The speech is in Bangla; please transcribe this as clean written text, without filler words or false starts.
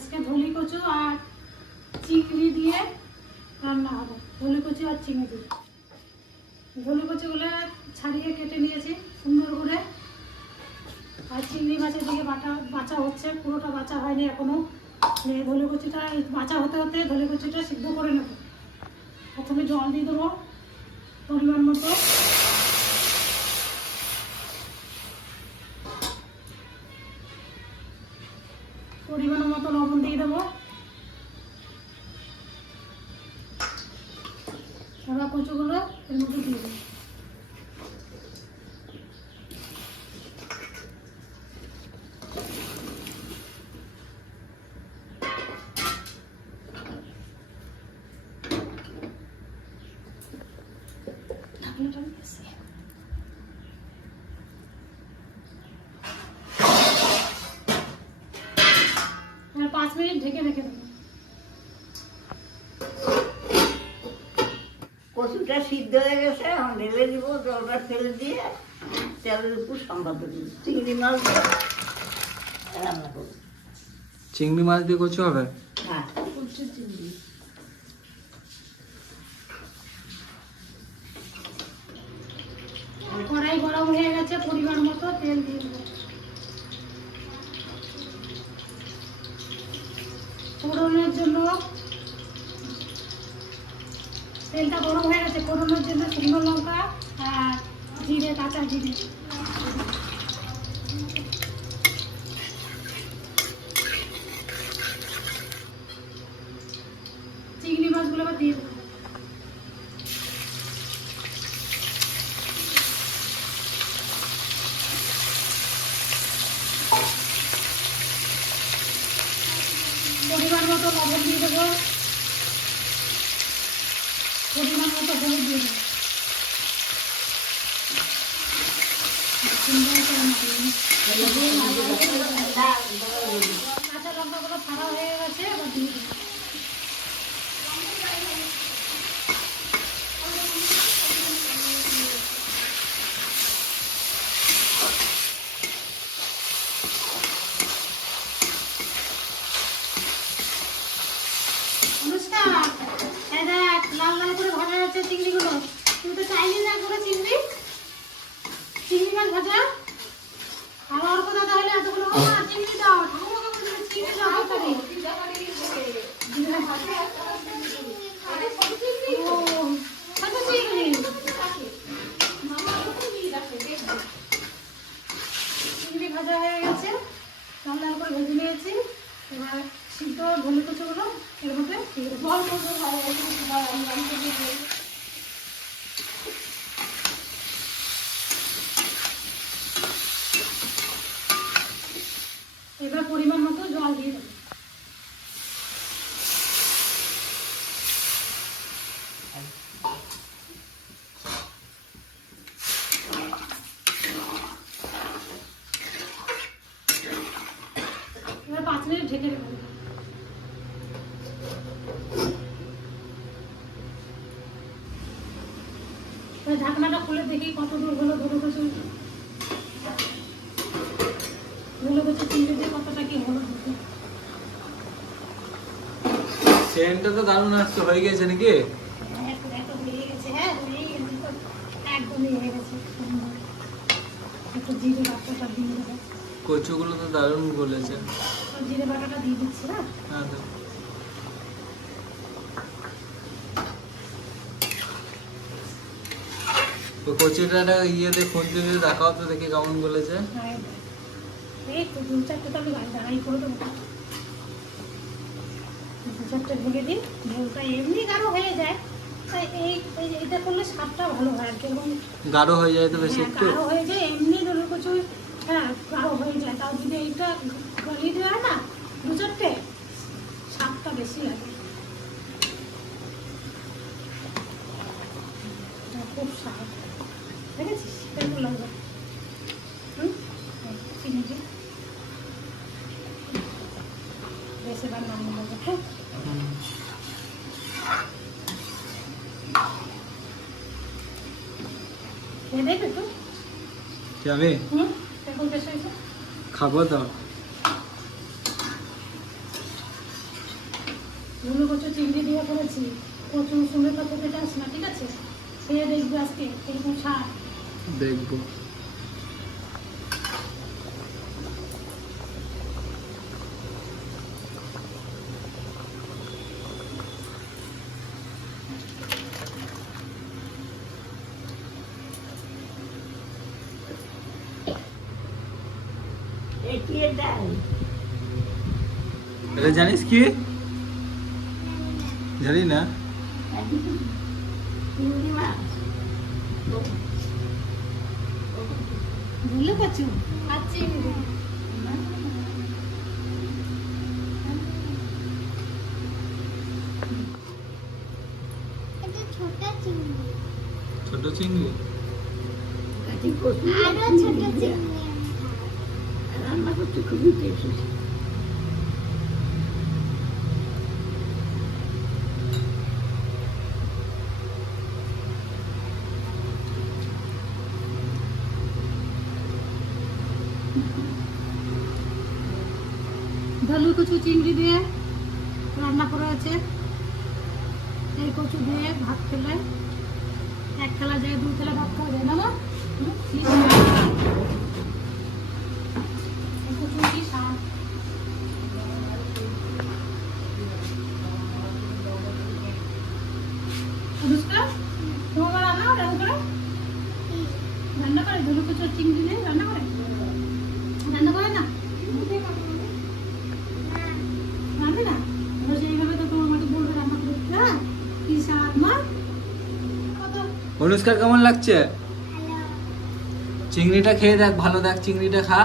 আজকে ধলি কচু আর চিংড়ি দিয়ে রান্না হবে। ধলি কচু আর চিংড়ি দিয়ে। ধলি কচুগুলো ছাড়িয়ে কেটে নিয়েছি সুন্দর করে। আর চিংড়ি মাছের দিকে বাছা হচ্ছে, পুরোটা বাছা হয়নি এখনো। ধলি কচুটা বাছা হতে হতে ধলি কচুটা সিদ্ধ করে নেব। প্রথমে জল দিয়ে দেবো পরিমাণ মতো। পরিমাণ মতো লবণ দিয়ে দেবো। এবার কচুগুলো এর মধ্যে দিয়ে দেবো। আর 5 মিনিট ঢেকে রেখে দেবো। কচুটা সিদ্ধ হয়ে গেছে, এখন ঢেলে দিব। জলটা ফেলে দিয়ে তেলের উপর সম্বাদ দেবো। চিংড়ি মাছ দিয়ে রান্না করবো। চিংড়ি মাছ দিয়ে কচু হবে? হ্যাঁ, কচু চিংড়ি। কড়াই গরম হয়ে গেছে, পরিমাণ মতো তেল দিয়ে দেবো। ফোড়নের জন্য তেলটা গরম হয়ে গেছে। ফোড়নের জন্য শুকনো লঙ্কা আর জিরে, কাঁচা জিরে। চিংড়ি মাছগুলো আবার দিয়ে দেবো। পরিমাণ মতো লবণ দিয়ে দেবো। পরিমাণ মতো হলুদ দিয়ে দেবো। কাঁচা লঙ্কাগুলো ফাড়া হয়ে গেছে, এবার দিয়ে দেবো। অনুষ্কা, এই দেখ লাল লাল করে ভাজা হচ্ছে চিংড়িগুলো। তুই তো চাইলি না করে চিংড়ি মাছ ভাজা। আর অল্প দাদা হলে এতগুলো চিংড়ি দাও। ঠাকুমাকে বলছে চিংড়ি দাও তরকারি। ও কত চিংড়ি? চিংড়ি ভাজা হয়ে গেছে, লাল লাল করে ভেজে নিয়েছি। এবার সিদ্ধ ধনে কচুগুলো এর মধ্যে এবার পরিমাণ মতো জল দিয়ে দেবো। এবার 5 মিনিট ঢেকে দেবো। ঢাকনাটা খুলে দেখি কত দূর হলো ধনে কচু চিংড়ি দিয়ে কতটা কি হলো। সেন্টটা তো দারুণ আসছে। হয়ে গেছে নাকি? কচুগুলো তো দারুণ গলেছে। জিরে বাটাটা দিয়ে দিচ্ছি। হ্যাঁ, তো কচুটা ইয়েতে খুন্তি দিয়ে দেখাও তো দেখি কেমন গলেছে। এই তো 2-4টে তো আমি দাঁড়াই করে দেবো। 2-4টে ঢেকে দিই। ঝোলটা এমনি গাঢ় হয়ে যায়, তাই এইটা করলে স্বাদটা ভালো হয় আর কি। গাঢ় হয়ে যায় তো বেশি একটু। গাঢ় হয়ে যায় এমনি ধরে কচু। হ্যাঁ, গাঢ় হয়ে যায়। তাও যদি এইটা গলিয়ে দেওয়া হয় না 2-4টে, স্বাদটা বেশি লাগে। খুব স্বাদ দেখেছিস? কেমন লাগবে? চিনি দিই বেশি বার নাম লাগবে। হ্যাঁ, খেয়ে দেখবে তো? যাবে? এখন বেশ হয়েছে। খাবো তো। ধুলো কচু চিংড়ি দিয়ে করেছি। কচুর সঙ্গে তো খেতে চাস না, ঠিক আছে? খেয়ে দেখবি আজকে এরকম স্বাদ। দেখবো। এটিয়ে ডাল এটা জানিস কি? জানি না। চিংড়ি মাছ ধুলো কচু আর চিংড়ি। এটা ছোট চিংড়ি, ছোট চিংড়ি। কাটি কচু আরো ছোট চিংড়ি রান্না করতে খুবই টেস্টি। ধুলো কচু চিংড়ি দিয়ে রান্না করা হয়েছে। এই কচু দিয়ে ভাত খেলে এক থালা যায়, দু থালা ভাত খাওয়া যায় না মা? কি স্বাদ! এই কচুর কি স্বাদ! অনুষ্কা, তোমার রান্না করে রান্না করে ধুলো কচু আর চিংড়ি দিয়ে রান্না করে না? রান্না না? রোজ এইভাবে তো তোমার মাকে বলবে রান্না করতে। হ্যাঁ, কি স্বাদ মা! কত অনুষ্কার কেমন লাগছে? ভালো। চিংড়িটা খেয়ে দেখ, ভালো দেখ, চিংড়িটা খা।